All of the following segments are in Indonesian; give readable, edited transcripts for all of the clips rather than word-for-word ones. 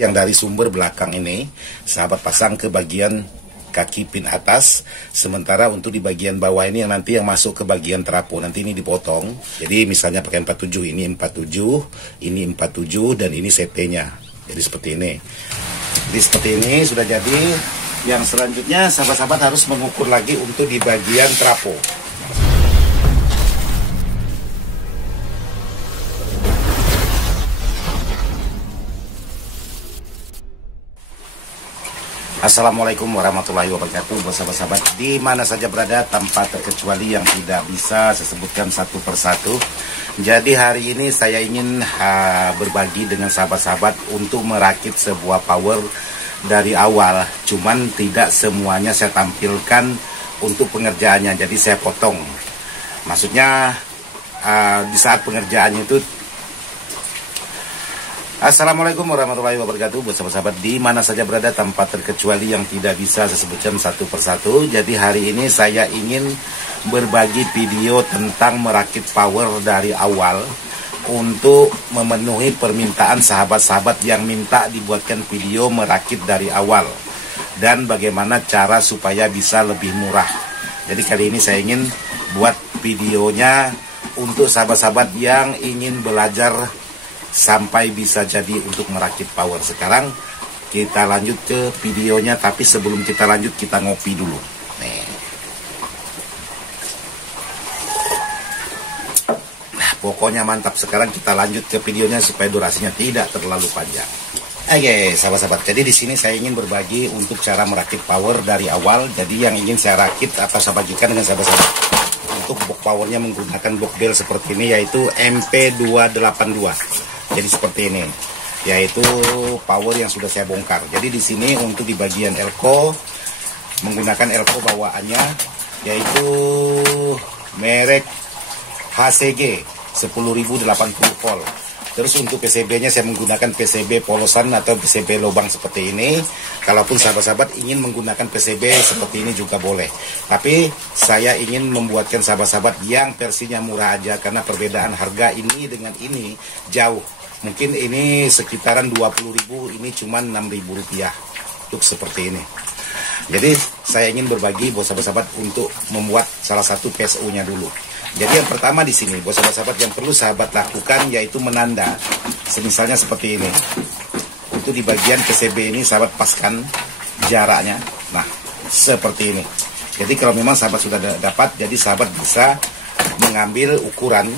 Yang dari sumber belakang ini, sahabat pasang ke bagian kaki pin atas. Sementara untuk di bagian bawah ini yang nanti yang masuk ke bagian trafo, nanti ini dipotong. Jadi misalnya pakai 47, ini 47, ini 47, dan ini CT-nya. Jadi seperti ini. Jadi seperti ini sudah jadi. Yang selanjutnya sahabat-sahabat harus mengukur lagi untuk di bagian trafo. Assalamualaikum warahmatullahi wabarakatuh, sahabat-sahabat di mana saja berada tanpa terkecuali yang tidak bisa saya sebutkan satu persatu. Jadi hari ini saya ingin berbagi dengan sahabat-sahabat untuk merakit sebuah power dari awal. Cuman tidak semuanya saya tampilkan untuk pengerjaannya, jadi saya potong. Maksudnya di saat pengerjaannya itu. Assalamualaikum warahmatullahi wabarakatuh, buat sahabat-sahabat di mana saja berada tanpa terkecuali yang tidak bisa saya sebutkan satu persatu. Jadi hari ini saya ingin berbagi video tentang merakit power dari awal untuk memenuhi permintaan sahabat-sahabat yang minta dibuatkan video merakit dari awal dan bagaimana cara supaya bisa lebih murah. Jadi kali ini saya ingin buat videonya untuk sahabat-sahabat yang ingin belajar sampai bisa jadi untuk merakit power. Sekarang kita lanjut ke videonya, tapi sebelum kita lanjut kita ngopi dulu. Nih. Nah, pokoknya mantap. Sekarang kita lanjut ke videonya supaya durasinya tidak terlalu panjang. Oke, sahabat-sahabat. Jadi di sini saya ingin berbagi untuk cara merakit power dari awal. Jadi yang ingin saya rakit atau saya bagikan dengan sahabat-sahabat untuk box powernya menggunakan box bel seperti ini, yaitu MP282. Jadi seperti ini, yaitu power yang sudah saya bongkar. Jadi di sini untuk di bagian elko menggunakan elko bawaannya yaitu merek HCG 10.080 volt. Terus untuk PCB-nya saya menggunakan PCB polosan atau PCB lubang seperti ini. Kalaupun sahabat-sahabat ingin menggunakan PCB seperti ini juga boleh. Tapi saya ingin membuatkan sahabat-sahabat yang versinya murah aja, karena perbedaan harga ini dengan ini jauh. Mungkin ini sekitaran 20.000, ini cuma 6.000 rupiah untuk seperti ini. Jadi saya ingin berbagi buat sahabat-sahabat untuk membuat salah satu PSU-nya dulu. Jadi yang pertama di sini buat sahabat-sahabat yang perlu sahabat lakukan yaitu menanda. Misalnya seperti ini. Untuk di bagian PCB ini sahabat paskan jaraknya. Nah, seperti ini. Jadi kalau memang sahabat sudah dapat, jadi sahabat bisa mengambil ukuran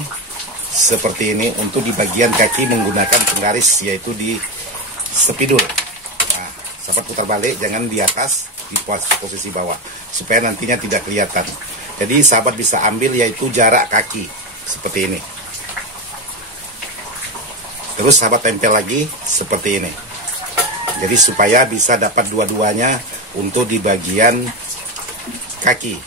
seperti ini untuk di bagian kaki menggunakan penggaris, yaitu di spidol. Nah, sahabat putar balik, jangan di atas, di posisi bawah, supaya nantinya tidak kelihatan. Jadi sahabat bisa ambil yaitu jarak kaki seperti ini. Terus sahabat tempel lagi seperti ini. Jadi supaya bisa dapat dua-duanya untuk di bagian kaki.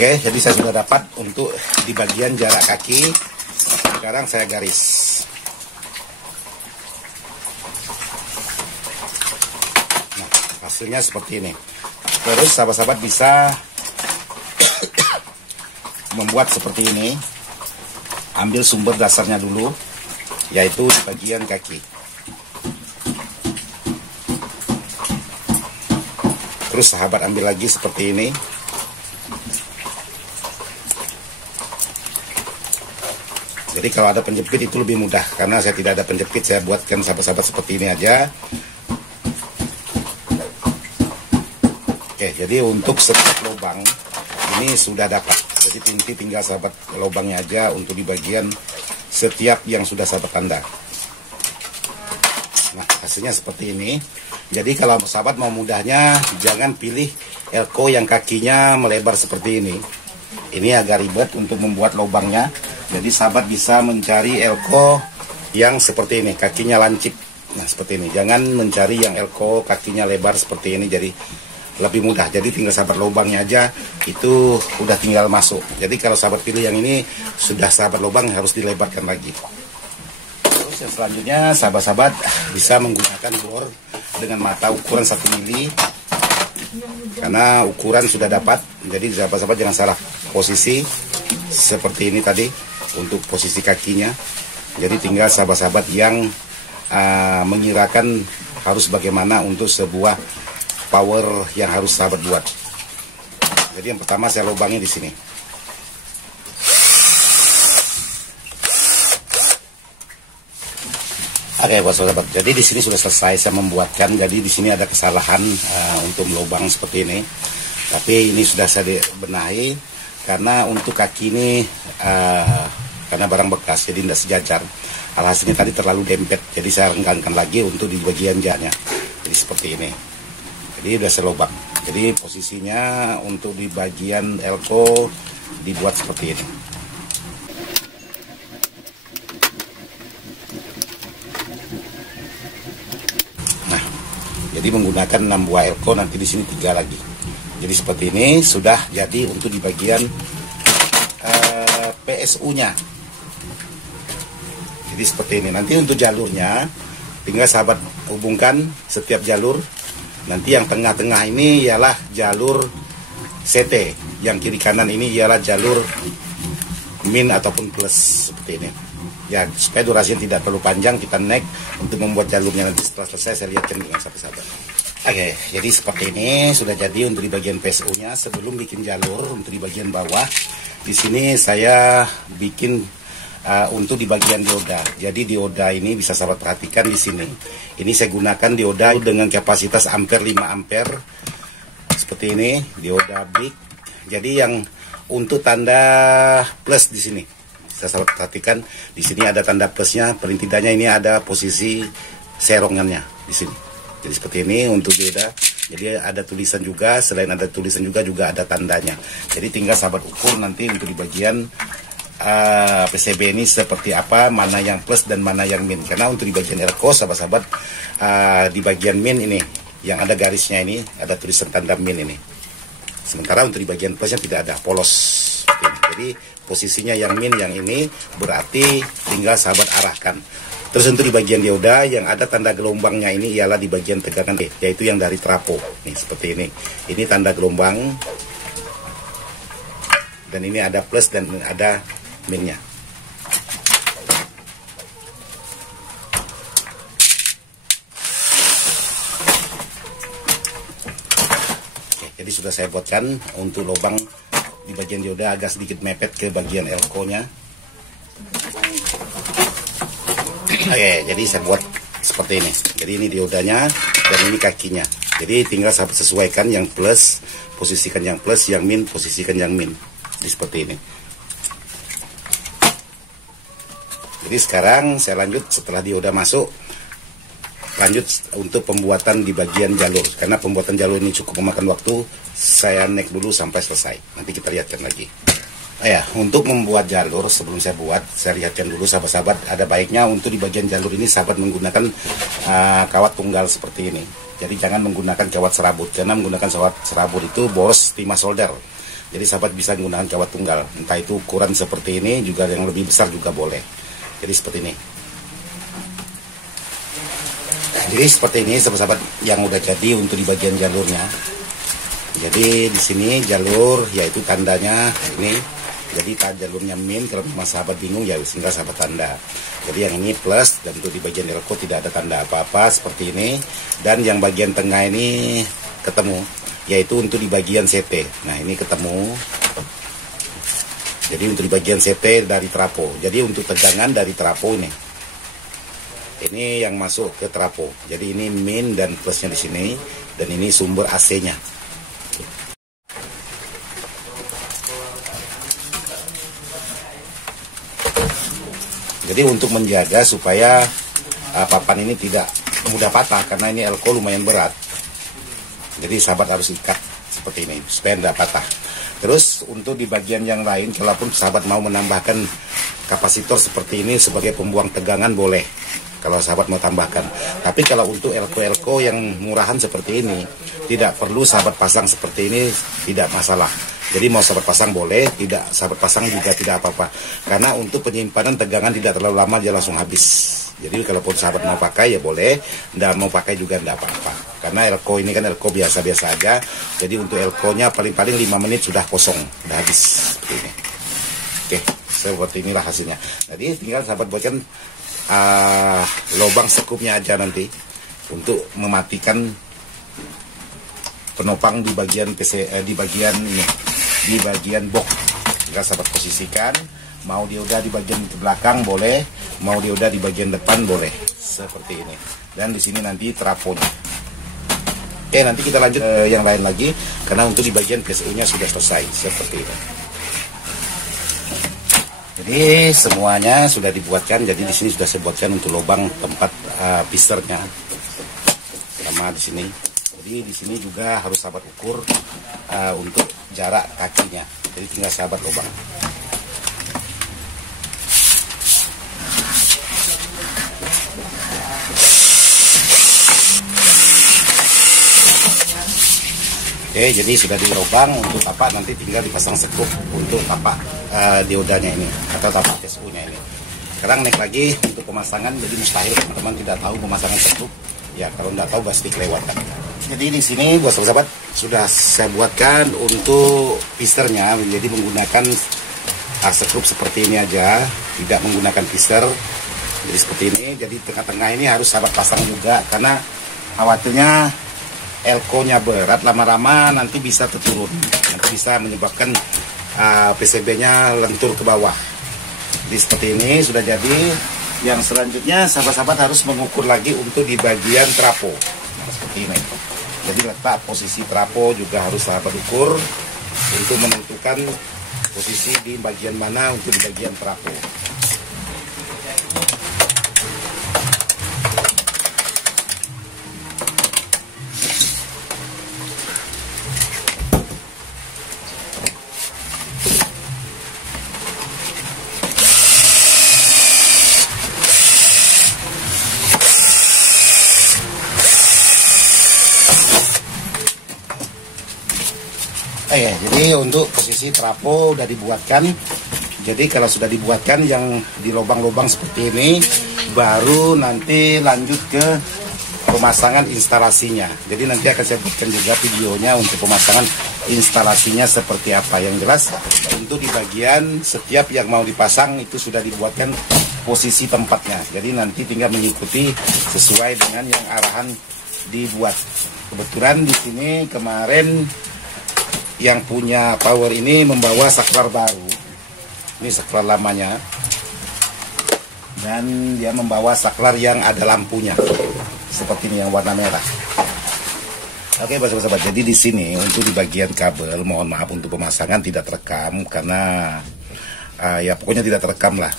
Oke, jadi saya sudah dapat untuk di bagian jarak kaki. Sekarang saya garis. Nah, hasilnya seperti ini. Terus sahabat-sahabat bisa membuat seperti ini. Ambil sumber dasarnya dulu, yaitu di bagian kaki. Terus sahabat ambil lagi seperti ini. Jadi kalau ada penjepit itu lebih mudah, karena saya tidak ada penjepit, saya buatkan sahabat-sahabat seperti ini aja. Oke, jadi untuk setiap lubang ini sudah dapat. Jadi tinggal sahabat lubangnya aja untuk di bagian setiap yang sudah sahabat tanda. Nah, hasilnya seperti ini. Jadi kalau sahabat mau mudahnya, jangan pilih elko yang kakinya melebar seperti ini. Ini agak ribet untuk membuat lubangnya. Jadi sahabat bisa mencari elko yang seperti ini, kakinya lancip. Nah, seperti ini. Jangan mencari yang elko kakinya lebar seperti ini, jadi lebih mudah. Jadi tinggal sahabat lubangnya aja, itu udah tinggal masuk. Jadi kalau sahabat pilih yang ini, sudah sahabat lubang harus dilebarkan lagi. Terus yang selanjutnya, sahabat-sahabat bisa menggunakan bor dengan mata ukuran 1 mili. karena ukuran sudah dapat. Jadi sahabat-sahabat jangan salah posisi seperti ini tadi untuk posisi kakinya. Jadi tinggal sahabat-sahabat yang mengirakan harus bagaimana untuk sebuah power yang harus sahabat buat. Jadi yang pertama saya lubangi di sini. Oke, buat sahabat. Jadi di sini sudah selesai saya membuatkan. Jadi di sini ada kesalahan untuk melubang seperti ini. Tapi ini sudah saya benahi karena untuk kaki ini karena barang bekas jadi tidak sejajar. Alhasilnya tadi terlalu dempet. Jadi saya renggangkan lagi untuk di bagian jahnya. Jadi seperti ini. Jadi sudah saya lubang. Jadi posisinya untuk di bagian elko dibuat seperti ini. Jadi menggunakan 6 buah elko, nanti di sini 3 lagi. Jadi seperti ini sudah jadi untuk di bagian PSU-nya. Jadi seperti ini. Nanti untuk jalurnya tinggal sahabat hubungkan setiap jalur. Nanti yang tengah-tengah ini ialah jalur CT, yang kiri kanan ini ialah jalur min ataupun plus seperti ini. Ya, supaya durasinya tidak terlalu panjang, kita naik untuk membuat jalurnya. Nanti setelah selesai saya lihatkan dengan sahabat-sahabat. Oke, jadi seperti ini sudah jadi untuk di bagian PSU-nya. Sebelum bikin jalur untuk di bagian bawah, di sini saya bikin untuk di bagian dioda. Jadi dioda ini bisa sahabat perhatikan di sini. Ini saya gunakan dioda dengan kapasitas ampere 5 ampere. Seperti ini, dioda big. Jadi yang untuk tanda plus di sini. Saya sahabat perhatikan di sini ada tanda plusnya, paling tidaknya ini ada posisi serongannya di sini. Jadi seperti ini untuk dioda. Jadi ada tulisan juga, selain ada tulisan juga ada tandanya. Jadi tinggal sahabat ukur nanti untuk di bagian PCB ini seperti apa, mana yang plus dan mana yang min. Karena untuk di bagian elko sahabat-sahabat di bagian min ini yang ada garisnya ini ada tulisan tanda min ini. Sementara untuk di bagian plusnya tidak ada, polos. Jadi posisinya yang min yang ini berarti tinggal sahabat arahkan. Terus untuk di bagian dioda yang ada tanda gelombangnya ini ialah di bagian tegangan E, yaitu yang dari trapo. Nih seperti ini. Ini tanda gelombang. Dan ini ada plus dan ada minnya. Oke, jadi sudah saya buatkan untuk lubang di bagian dioda agak sedikit mepet ke bagian elko-nya. Oke, jadi saya buat seperti ini. Jadi ini diodanya dan ini kakinya. Jadi tinggal sesuaikan yang plus, posisikan yang plus, yang min, posisikan yang min. Jadi seperti ini. Jadi sekarang saya lanjut setelah dioda masuk, lanjut untuk pembuatan di bagian jalur. Karena pembuatan jalur ini cukup memakan waktu, saya naik dulu sampai selesai. Nanti kita lihatkan lagi. Ya, untuk membuat jalur sebelum saya buat, saya lihatkan dulu sahabat-sahabat. Ada baiknya untuk di bagian jalur ini sahabat menggunakan kawat tunggal seperti ini. Jadi jangan menggunakan kawat serabut, karena menggunakan kawat serabut itu boros timah solder. Jadi sahabat bisa menggunakan kawat tunggal, entah itu ukuran seperti ini juga yang lebih besar juga boleh. Jadi seperti ini. Jadi seperti ini sahabat-sahabat yang udah jadi untuk di bagian jalurnya. Jadi di sini jalur yaitu tandanya ini. Jadi jalurnya min, kalau memang sahabat bingung ya tinggal sahabat tanda. Jadi yang ini plus dan untuk di bagian elko tidak ada tanda apa-apa seperti ini. Dan yang bagian tengah ini ketemu, yaitu untuk di bagian CT. Nah ini ketemu. Jadi untuk di bagian CT dari trapo. Jadi untuk tegangan dari trapo ini. Ini yang masuk ke trapo. Jadi ini min dan plusnya di sini. Dan ini sumber AC-nya. Jadi untuk menjaga supaya papan ini tidak mudah patah, karena ini elko lumayan berat. Jadi sahabat harus ikat seperti ini supaya tidak patah. Terus untuk di bagian yang lain, kalaupun sahabat mau menambahkan kapasitor seperti ini sebagai pembuang tegangan boleh, kalau sahabat mau tambahkan. Tapi kalau untuk elko-elko yang murahan seperti ini, tidak perlu sahabat pasang seperti ini, tidak masalah. Jadi mau sahabat pasang boleh, tidak sahabat pasang juga tidak apa-apa. Karena untuk penyimpanan tegangan tidak terlalu lama, dia langsung habis. Jadi kalau sahabat mau pakai ya boleh, tidak mau pakai juga tidak apa-apa. karena elko ini kan elko biasa-biasa aja. Jadi untuk elko-nya paling-paling 5 menit sudah kosong, sudah habis seperti ini. Oke, seperti inilah hasilnya. Jadi tinggal sahabat buatkan lubang sekupnya aja nanti untuk mematikan penopang di bagian di bagian ini, di bagian box. Tinggal sahabat posisikan, mau dia udah di bagian belakang boleh, mau dia udah di bagian depan boleh, seperti ini. Dan di sini nanti trafonya. Oke, nanti kita lanjut yang lain lagi, karena untuk di bagian PSU-nya sudah selesai seperti ini. Jadi semuanya sudah dibuatkan. Jadi di sini sudah saya buatkan untuk lubang tempat pisternya, sama di sini. Jadi di sini juga harus sahabat ukur untuk jarak kakinya. Jadi tinggal sahabat lubang. Oke, jadi sudah dilubang untuk tapak, nanti tinggal dipasang sekup untuk tapak diodanya ini atau tapak PSU-nya ini. Sekarang naik lagi untuk pemasangan. Jadi mustahil teman-teman tidak tahu pemasangan sekup. Ya, kalau tidak tahu pasti kelewatan. Jadi di sini buat sahabat sudah saya buatkan untuk pisternya, jadi menggunakan sekrup seperti ini aja, tidak menggunakan pister. Jadi seperti ini. Jadi tengah-tengah ini harus sahabat pasang juga, karena khawatirnya elko-nya berat, lama-lama nanti bisa terturun, nanti bisa menyebabkan PCB-nya lentur ke bawah. Jadi seperti ini sudah jadi. Yang selanjutnya sahabat-sahabat harus mengukur lagi untuk di bagian trapo. Nah, seperti ini. Jadi letak posisi trapo juga harus sahabat ukur untuk menentukan posisi di bagian mana untuk di bagian trapo. Jadi untuk posisi trapo udah dibuatkan. Jadi kalau sudah dibuatkan yang di lubang-lubang seperti ini, baru nanti lanjut ke pemasangan instalasinya. Jadi nanti akan saya buatkan juga videonya untuk pemasangan instalasinya seperti apa. Yang jelas untuk di bagian setiap yang mau dipasang itu sudah dibuatkan posisi tempatnya. Jadi nanti tinggal mengikuti sesuai dengan yang arahan dibuat. Kebetulan di sini kemarin yang punya power ini membawa saklar baru. Ini saklar lamanya. Dan dia membawa saklar yang ada lampunya. Seperti ini yang warna merah. Oke, sahabat-sahabat. Jadi di sini untuk di bagian kabel, mohon maaf untuk pemasangan tidak terekam karena ya pokoknya tidak terekam lah.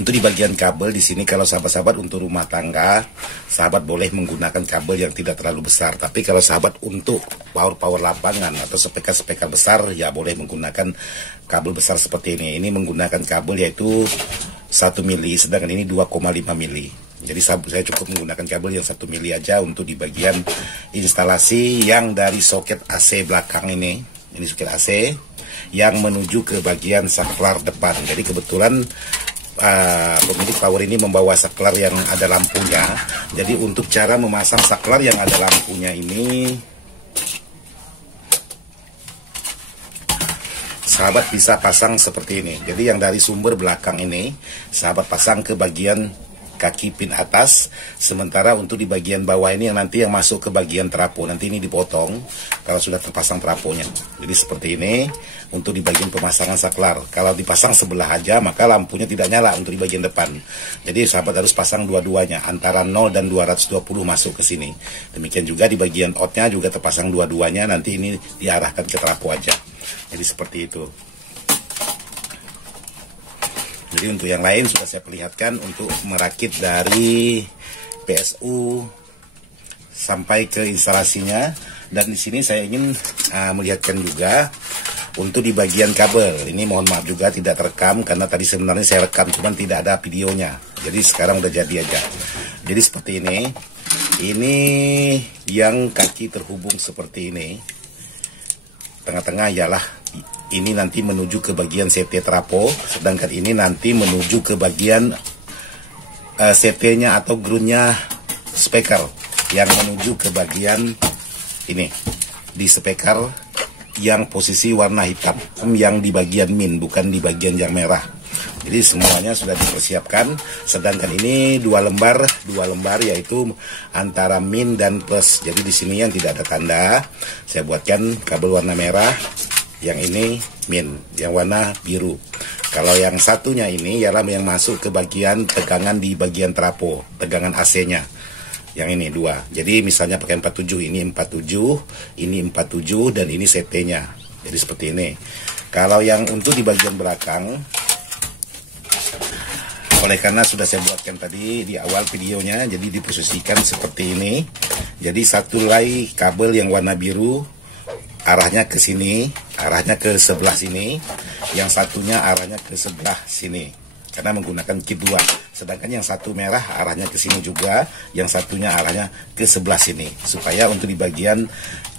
Untuk di bagian kabel di sini kalau sahabat-sahabat untuk rumah tangga, sahabat boleh menggunakan kabel yang tidak terlalu besar. Tapi kalau sahabat untuk power lapangan atau speaker besar, ya boleh menggunakan kabel besar seperti ini. Ini menggunakan kabel yaitu 1 mili, sedangkan ini 2,5 mili. Jadi saya cukup menggunakan kabel yang 1 mili aja untuk di bagian instalasi yang dari soket AC belakang ini. Ini soket AC yang menuju ke bagian saklar depan. Jadi kebetulan pemilik power ini membawa saklar yang ada lampunya. Jadi untuk cara memasang saklar yang ada lampunya ini, sahabat bisa pasang seperti ini. Jadi yang dari sumber belakang ini sahabat pasang ke bagian kaki pin atas, sementara untuk di bagian bawah ini yang nanti yang masuk ke bagian trapo, nanti ini dipotong kalau sudah terpasang traponya. Jadi seperti ini untuk di bagian pemasangan saklar. Kalau dipasang sebelah aja maka lampunya tidak nyala untuk di bagian depan. Jadi sahabat harus pasang dua-duanya, antara 0 dan 220 masuk ke sini. Demikian juga di bagian outnya juga terpasang dua-duanya, nanti ini diarahkan ke trapo aja. Jadi seperti itu. Jadi untuk yang lain sudah saya perlihatkan untuk merakit dari PSU sampai ke instalasinya. Dan di sini saya ingin melihatkan juga untuk di bagian kabel. Ini mohon maaf juga tidak terekam karena tadi sebenarnya saya rekam cuman tidak ada videonya. Jadi sekarang udah jadi aja. Jadi seperti ini. Ini yang kaki terhubung seperti ini. Tengah-tengah ialah ini nanti menuju ke bagian CT trapo, sedangkan ini nanti menuju ke bagian CT-nya atau groundnya speaker. yang menuju ke bagian ini di speaker yang posisi warna hitam, yang di bagian min, bukan di bagian yang merah. Jadi semuanya sudah dipersiapkan. Sedangkan ini dua lembar yaitu antara min dan plus. Jadi di sini yang tidak ada tanda, saya buatkan kabel warna merah, yang ini min, yang warna biru. Kalau yang satunya ini ialah yang masuk ke bagian tegangan di bagian trafo, tegangan AC-nya. Yang ini dua. Jadi misalnya pakai 47, ini 47, ini 47, dan ini CT-nya. Jadi seperti ini. Kalau yang untuk di bagian belakang, oleh karena sudah saya buatkan tadi di awal videonya, jadi diposisikan seperti ini. Jadi satu lay kabel yang warna biru arahnya ke sini, arahnya ke sebelah sini. Yang satunya arahnya ke sebelah sini, karena menggunakan kit 2. Sedangkan yang satu merah arahnya ke sini juga, yang satunya arahnya ke sebelah sini, supaya untuk di bagian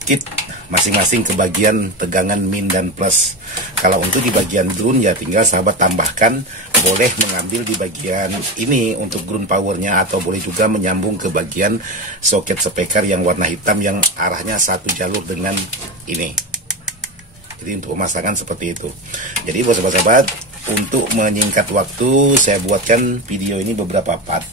kit masing-masing ke bagian tegangan min dan plus. Kalau untuk di bagian ground ya tinggal sahabat tambahkan, boleh mengambil di bagian ini untuk ground powernya, atau boleh juga menyambung ke bagian soket speaker yang warna hitam yang arahnya satu jalur dengan ini. Jadi untuk pemasangan seperti itu. Jadi buat sahabat-sahabat, untuk menyingkat waktu, saya buatkan video ini beberapa part.